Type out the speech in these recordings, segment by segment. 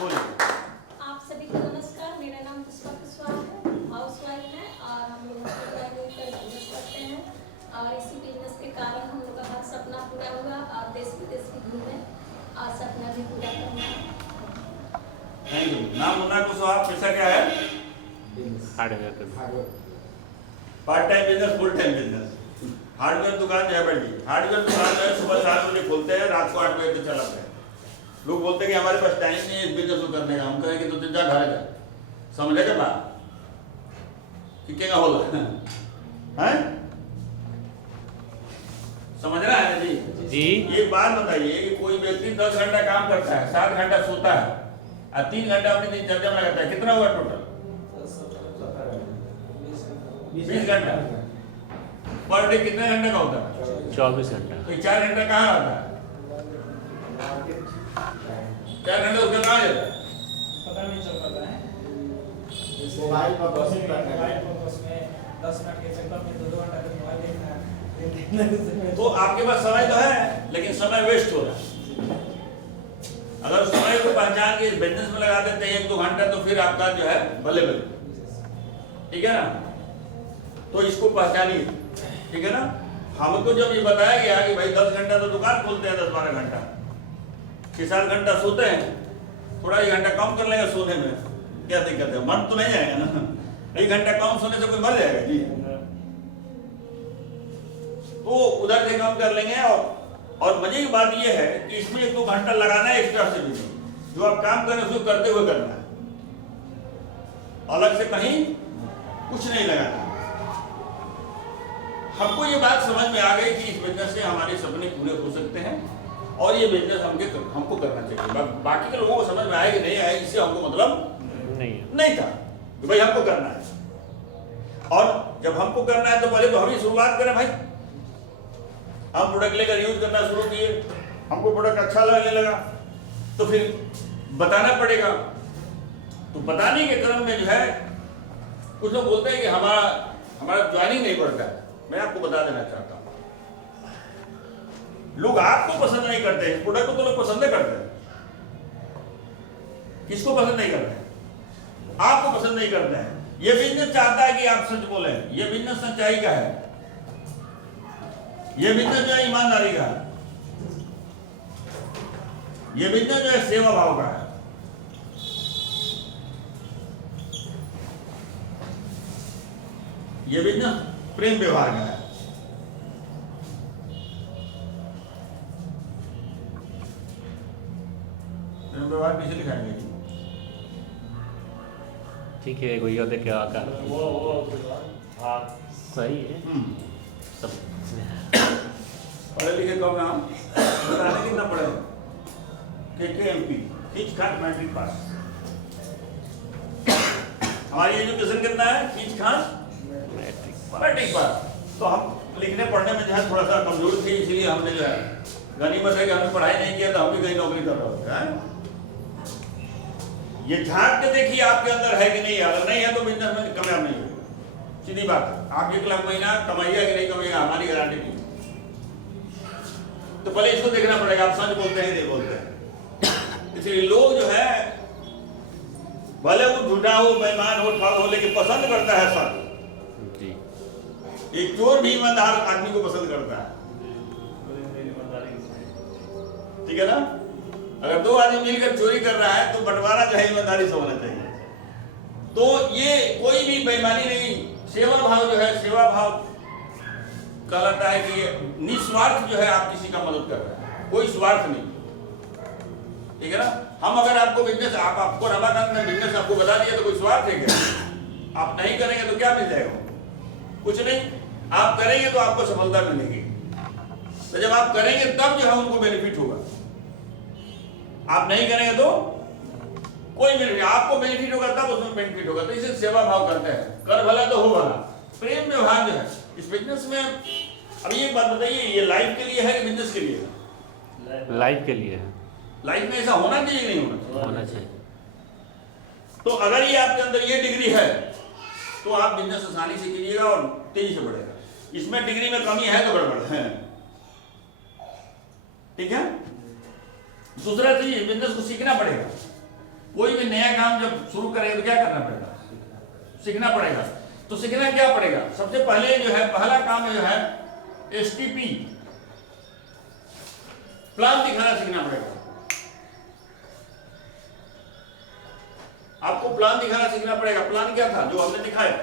बोलिए। आप सभी को नमस्कार। मेरा नाम पुष्पा कुशवाहा है, हाउसवाइफ है और हम लोग ड्राइविंग का बिजनेस करते हैं और इसी बिजनेस के कारण हम लोग का हर सपना पूरा हुआ और देश विदेश भी घूमे और सपना भी पूरा करना है। Thank you. नाम मुन्ना कुशवाहा, पैसा क्या है? Hardware part time business, full time business. Hardware दुकान जयपुर जी, हार्डवेयर दुकान जो है सुबह 7 बजे खोलते हैं, रात को 8 बजे तक चलाते हैं। लोग बोलते हैं कि हमारे पास टाइम नहीं है इस बिजनेस को करने का। हम कहें कि तो जा घर जा, समझे क्या बात कि क्या होला है? समझ रहा है जी? जी। एक बात बताइए कि कोई व्यक्ति 10 घंटा काम करता है, 7 घंटा सोता है और 3 घंटा अपनी दिनचर्या में लगाता है, कितना हुआ टोटल? 20 घंटा। पर डे कितने घंटे का होता है? 24 घंटा। तो 4 घंटा कहाँ आता है? 4 घंटे उसका कहाँ जाता है? पता नहीं चल पाता है। मोबाइल पर बस में 10 मिनट के चक्कर में 2 घंटा तक मोबाइल देखना है। तो आपके पास समय तो है लेकिन समय वेस्ट हो रहा है। अगर उस समय को पहचान के बिजनेस में लगा देते हैं 1-2 घंटा तो फिर आपका जो है बल्ले बल्ले, ठीक है ना? तो इसको पहचानिए, ठीक है ना? हमको जब ये बताया गया कि भाई 10 घंटा तो दुकान खोलते हैं, 10-12 घंटा, 6-7 घंटा सोते हैं, थोड़ा 1 घंटा कम कर लेंगे सोने में, क्या दिक्कत है? मर तो नहीं जाएगा ना? 1 घंटा कम सोने से कोई मर जाएगा जी? तो उधर से कम कर लेंगे। और मजे की बात यह है कि इसमें 1-2 घंटा लगाना है एक्स्ट्रा से भी, जो आप काम करें उसको करते हुए करना है, अलग से कहीं कुछ नहीं लगाना। हमको ये बात समझ में आ गई कि इस बिजनेस से हमारे सपने पूरे हो सकते हैं और ये बिजनेस हमको करना चाहिए। बाकी के लोगों को समझ में आए कि नहीं आए, इससे हमको मतलब नहीं था कि भाई हमको करना है। और जब हमको करना है तो पहले तो हम ही शुरुआत करें भाई। हम प्रोडक्ट लेकर यूज करना शुरू किए, हमको प्रोडक्ट अच्छा लगने लगा तो फिर बताना पड़ेगा। तो बताने के क्रम में जो है कुछ लोग बोलते हैं कि हमारा ज्वाइनिंग नहीं बढ़ता है। मैं आपको बता देना चाहता हूं, लोग आपको पसंद नहीं करते, इस प्रोडक्ट को तो लोग पसंद करते हैं। किसको पसंद नहीं करते हैं? आपको पसंद नहीं करते हैं। ये बिजनेस चाहता है कि आप सच बोले। ये बिजनेस सच्चाई का है, ये बिजनेस जो है ईमानदारी का है, ये बिजनेस जो है सेवा भाव का है। ये बिजनेस प्रेम व्यवहार का है। प्रेम व्यवहार किसे लिखाएंगे? ठीक है, कोई और देखे आका सही है सब। पढ़े लिखे कम नाम बताने कितना पढ़े? KKMP, खींच खाट मैट्रिक पास। हमारी एजुकेशन कितना है? खींच खाट मैट्रिक पास। तो हम लिखने पढ़ने में जो है थोड़ा सा कमजोर थे, इसलिए हमने जो है गनीमत है कि हमने पढ़ाई नहीं किया तो हम भी कहीं नौकरी कर रहे होते हैं। ये झांक के देखिए आपके अंदर है कि नहीं। अगर नहीं है तो बिजनेस में कामयाब नहीं होगा, सीधी बात है। आप 1 लाख महीना कमाइएगा कि नहीं कमाइएगा हमारी गारंटी नहीं। तो पहले इसको देखना पड़ेगा आप सच बोलते हैं नहीं बोलते हैं। इसलिए लोग जो है भले वो झूठा हो, बेईमान हो, ठग हो, लेकिन पसंद करता है सच। एक चोर भी ईमानदार आदमी को पसंद करता है, ठीक है ना? अगर 2 आदमी मिलकर चोरी कर रहा है तो बंटवारा जो है ईमानदारी से होना चाहिए। तो ये कोई भी बेईमानी नहीं, सेवा भाव जो है, सेवा भाव कहलाता है कि ये निस्वार्थ जो है आप किसी का मदद कर रहे हैं, कोई स्वार्थ नहीं, ठीक है ना? हम अगर आपको बिजनेस आपको रमाकांत ने बिजनेस आपको बता दिया तो कोई स्वार्थ है क्या? आप नहीं करेंगे तो क्या मिल जाएगा? कुछ नहीं। आप करेंगे तो आपको सफलता मिलेगी। तो जब आप करेंगे तब जो है उनको बेनिफिट होगा, आप नहीं करेंगे तो कोई बेनिफिट। आपको बेनिफिट होगा तब उसमें बेनिफिट होगा। तो इसे सेवा भाव करते हैं, कर भला तो हो भला। प्रेम व्यवहार जो है इस बिजनेस में। अब ये बात बताइए, ये लाइफ के लिए है कि बिजनेस के लिए है? लाइफ के लिए है। लाइफ में ऐसा होना चाहिए कि नहीं होना चाहिए। तो अगर ये आपके अंदर ये डिग्री है तो आप बिजनेस आसानी से कीजिएगा और तेजी से बढ़ेगा। इसमें डिग्री में कमी है तो गड़बड़ है, ठीक है? दूसरा चीज बिजनेस को सीखना पड़ेगा। कोई भी नया काम जब शुरू करेगा तो क्या करना पड़ेगा? सीखना पड़ेगा। तो सीखना क्या पड़ेगा? सबसे पहले जो है पहला काम जो है STP प्लान दिखाना सीखना पड़ेगा। आपको प्लान दिखाना सीखना पड़ेगा। प्लान क्या था जो हमने दिखाया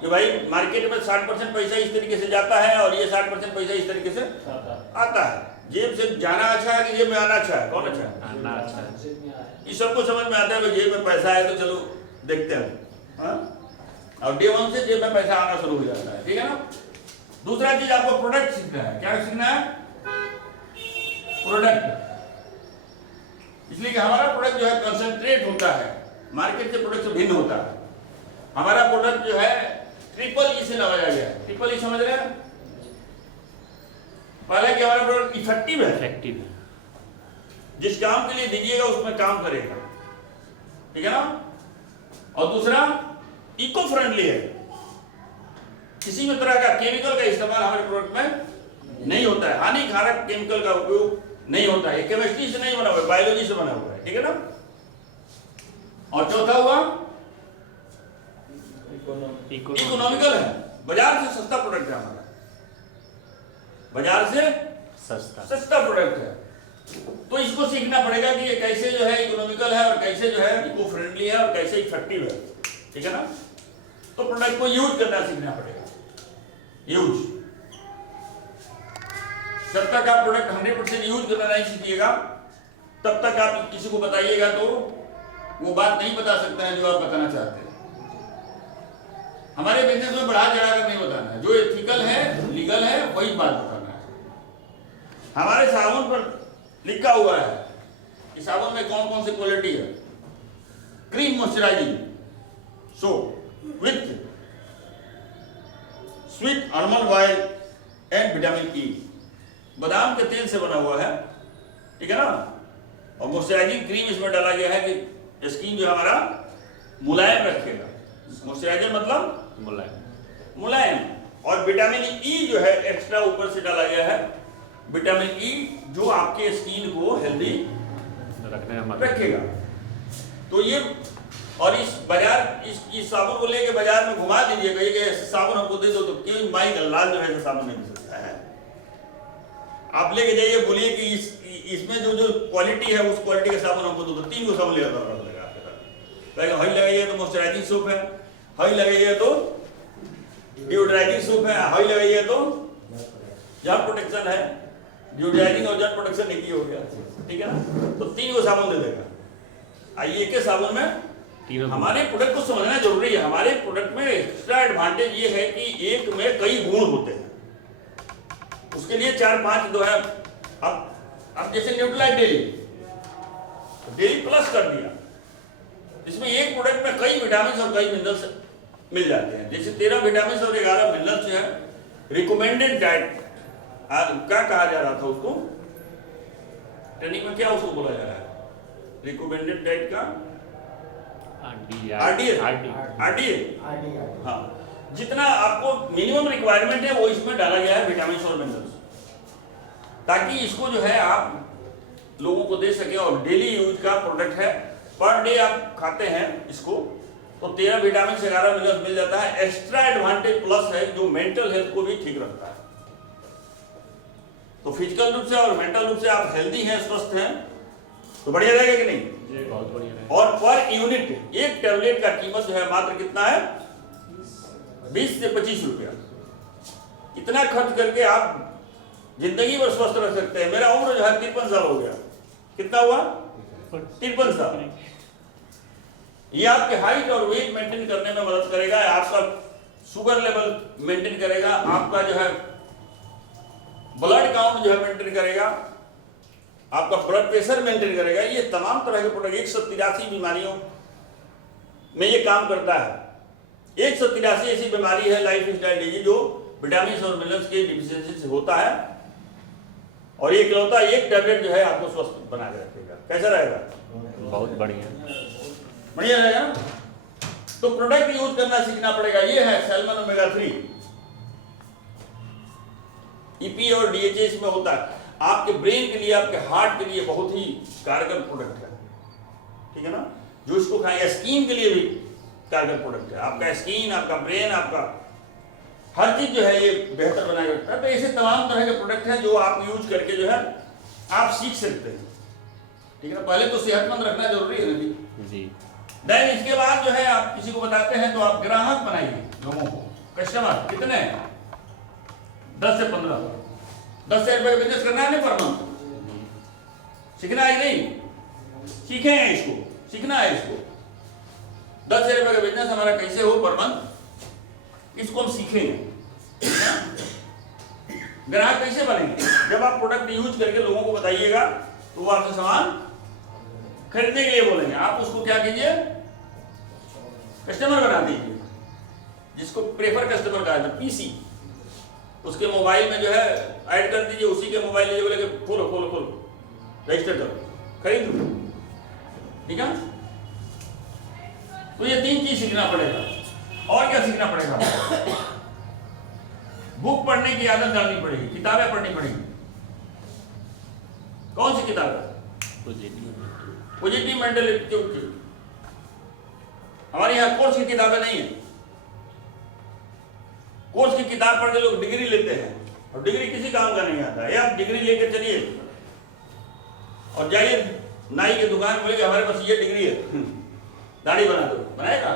कि भाई मार्केट में 60% पैसा इस तरीके से जाता है और ये 60% पैसा इस तरीके से आता है। जेब से जाना अच्छा है कि जेब में आना अच्छा है? कौन अच्छा है? आना अच्छा है। इस सबको समझ में आता है कि जेब में पैसा है तो चलो देखते हैं, हाँ? और डे 1 से जेब में पैसा आना शुरू हो जाता है, ठीक है ना। दूसरा चीज आपको प्रोडक्ट सीखना है। क्या सीखना है? प्रोडक्ट। इसलिए कि हमारा प्रोडक्ट जो है कंसंट्रेट होता है, मार्केट से प्रोडक्ट से भिन्न होता है। हमारा प्रोडक्ट जो है ट्रिपल ई से लगाया गया है। ट्रिपल ई समझ रहे हैं? पहले कि हमारा प्रोडक्ट इफेक्टिव है, इफेक्टिव है। जिस काम के लिए दीजिएगा उसमें काम करेगा, ठीक है ना। और दूसरा इको फ्रेंडली है। किसी भी तरह का केमिकल का इस्तेमाल हमारे प्रोडक्ट में नहीं होता है, हानिकारक केमिकल का उपयोग नहीं होता है। केमिस्ट्री से नहीं बना हुआ है, बायोलॉजी से बना हुआ है, ठीक है ना। और चौथा हुआ इकोनॉमिकल है, बाजार से सस्ता प्रोडक्ट है हमारा, बाजार से सस्ता प्रोडक्ट है। तो इसको सीखना पड़ेगा कि ये कैसे जो है इकोनॉमिकल है और कैसे जो है इको फ्रेंडली है और कैसे इफेक्टिव है, ठीक है ना। तो प्रोडक्ट को यूज करना सीखना पड़ेगा। यूज, जब तक आप प्रोडक्ट 100% यूज करना नहीं सीखिएगा तब तक आप किसी को बताइएगा तो वो बात नहीं बता सकता है जो आप बताना चाहते हैं। हमारे बिजनेस में बढ़ा चढ़ा कर नहीं बताना है, जो एथिकल है, लीगल है, वही बात बताना है। हमारे साबुन पर लिखा हुआ है कि साबुन में कौन कौन सी क्वालिटी है। Cream moisturising soap with sweet almond oil and vitamin E, बादाम के तेल से बना हुआ है, ठीक है ना। और मॉइस्चराइजिंग क्रीम इसमें डाला गया है कि स्किन जो हमारा मुलायम रखेगा। मॉइस्चराइजर मतलब मुलायम। और विटामिन ई जो है एक्स्ट्रा ऊपर से डाला गया है, विटामिन ई जो आपके स्किन को हेल्दी रखने में रखेगा। तो ये और इस बाजार इस साबुन को लेके बाजार में घुमा दीजिएगा, ये साबुन हमको दे दो तो क्यों माई लाल जो है साबुन नहीं दे सकता है। आप लेके जाइए, बोलिए कि इसमें जो क्वालिटी है उस क्वालिटी का साबुन हमको दो, 3 को साबुन लेगा आपके हई लगाइए तो मॉइस्चराइजिंग सोप है, हई लगाइए तो डिओड्राइजिंग सोप है, हई लगाइए तो जर्म प्रोटेक्शन है। डिओड्राइजिंग और जर्म प्रोटेक्शन एक ही हो गया, ठीक है ना। तो 3 को साबुन दे देगा। आइए एक साबुन में हमारे प्रोडक्ट को समझना जरूरी है। हमारे प्रोडक्ट में एक्स्ट्रा एडवांटेज ये है कि एक में कई गुण होते हैं, उसके लिए 4-5 जो है। अब जैसे न्यूट्रीलाइट डेली प्लस कर दिया, इसमें एक प्रोडक्ट में कई विटामिन और कई मिनरल्स मिल जाते हैं। जैसे 13 विटामिन और 11 मिनरल्स जो है। रिकमेंडेड डाइट क्या कहा जा रहा था उसको ट्रेनिंग में, क्या उसको बोला जा रहा है? रिकमेंडेड डाइट का RDA। हाँ, जितना आपको मिनिमम रिक्वायरमेंट है वो इसमें डाला गया है विटामिन और मिनरल्स, ताकि इसको जो है आप लोगों को दे सके। और डेली यूज का प्रोडक्ट है, पर डे आप खाते हैं इसको तो 13 विटामिन से 11 मिनरल्स मिल जाता है। एक्स्ट्रा एडवांटेज प्लस है जो मेंटल हेल्थ को भी ठीक रखता है। तो फिजिकल रूप से और मेंटल रूप से आप हेल्दी हैं, स्वस्थ हैं, तो बढ़िया रहेगा कि नहीं? बहुत बढ़िया। और पर यूनिट एक टैबलेट का कीमत जो है मात्र कितना है? 20 से 25 रुपया। इतना खर्च करके आप जिंदगी भर स्वस्थ रह सकते हैं। मेरा उम्र जो है 53 साल हो गया। कितना हुआ? 53 साल। ये आपके हाइट और वेट मेंटेन करने में मदद करेगा, आपका शुगर लेवल मेंटेन करेगा, आपका जो है ब्लड काउंट जो है मेंटेन करेगा, आपका ब्लड प्रेशर मेंटेन करेगा। ये तमाम तरह के प्रोडक्ट 183 बीमारियों में ये काम करता है। 183 ऐसी बीमारी है लाइफ स्टाइल डिजीज जो विटामिन और मिनरल्स के डिफिशियंसी से होता है, और ये इकलौता एक टैबलेट जो है आपको स्वस्थ बना के रखेगा। कैसा रहेगा? बहुत बढ़िया रहेगा। तो प्रोडक्ट यूज करना सीखना पड़ेगा। ये है सैल्मन ओमेगा 3। ईपी और डीएचए इसमें होता है। आपके ब्रेन के लिए, आपके हार्ट के लिए बहुत ही कारगर प्रोडक्ट है। ठीक है ना, जो इसको खाएगा। स्किन के लिए भी कारगर प्रोडक्ट है, आपका स्किन, आपका ब्रेन, आपका हर चीज जो है ये बेहतर बना के रखता है। तो ऐसे तमाम तरह के प्रोडक्ट हैं जो आप यूज करके जो है आप सीख सकते हैं, ठीक है ना। पहले तो सेहतमंद रखना जरूरी है ना जी। देन इसके बाद जो है आप किसी को बताते हैं तो आप ग्राहक बनाइए लोगों को, कस्टमर। कितने? 10 से 15, 10 से रुपए का बिजनेस करना है ना पर मंथ। सीखना है नहीं? सीखेंगे, इसको सीखना है। इसको 10 से रुपए का बिजनेस हमारा कैसे हो पर मंथ, इसको हम सीखेंगे। ग्राहक कैसे बनेंगे? जब आप प्रोडक्ट यूज करके लोगों को बताइएगा तो वो आपसे सामान खरीदने के लिए बोलेंगे। आप उसको क्या कीजिए, कस्टमर बना दीजिए, जिसको प्रेफर कस्टमर कहा जाता है, पीसी। उसके मोबाइल में जो है ऐड कर दीजिए, उसी के मोबाइल लीजिए, बोले कि खोलो खोलो खोलो, रजिस्टर करो, खरीद लो, ठीक है। तो ये 3 चीज सीखना पड़ेगा। और क्या सीखना पड़ेगा? बुक पढ़ने की आदत डालनी पड़ेगी, किताबें पढ़नी पड़ेगी। कौन सी किताबें? पॉजिटिव मेंटल एटीट्यूड की। हमारे यहाँ कोर्स की किताबें नहीं है। कोर्स की किताब पढ़ के लोग डिग्री लेते हैं, और डिग्री किसी काम का नहीं आता है। आप डिग्री लेकर चलिए और जाइए नाई की दुकान, बोलेंगे हमारे पास ये डिग्री है, दाढ़ी बना दो, बनाएगा?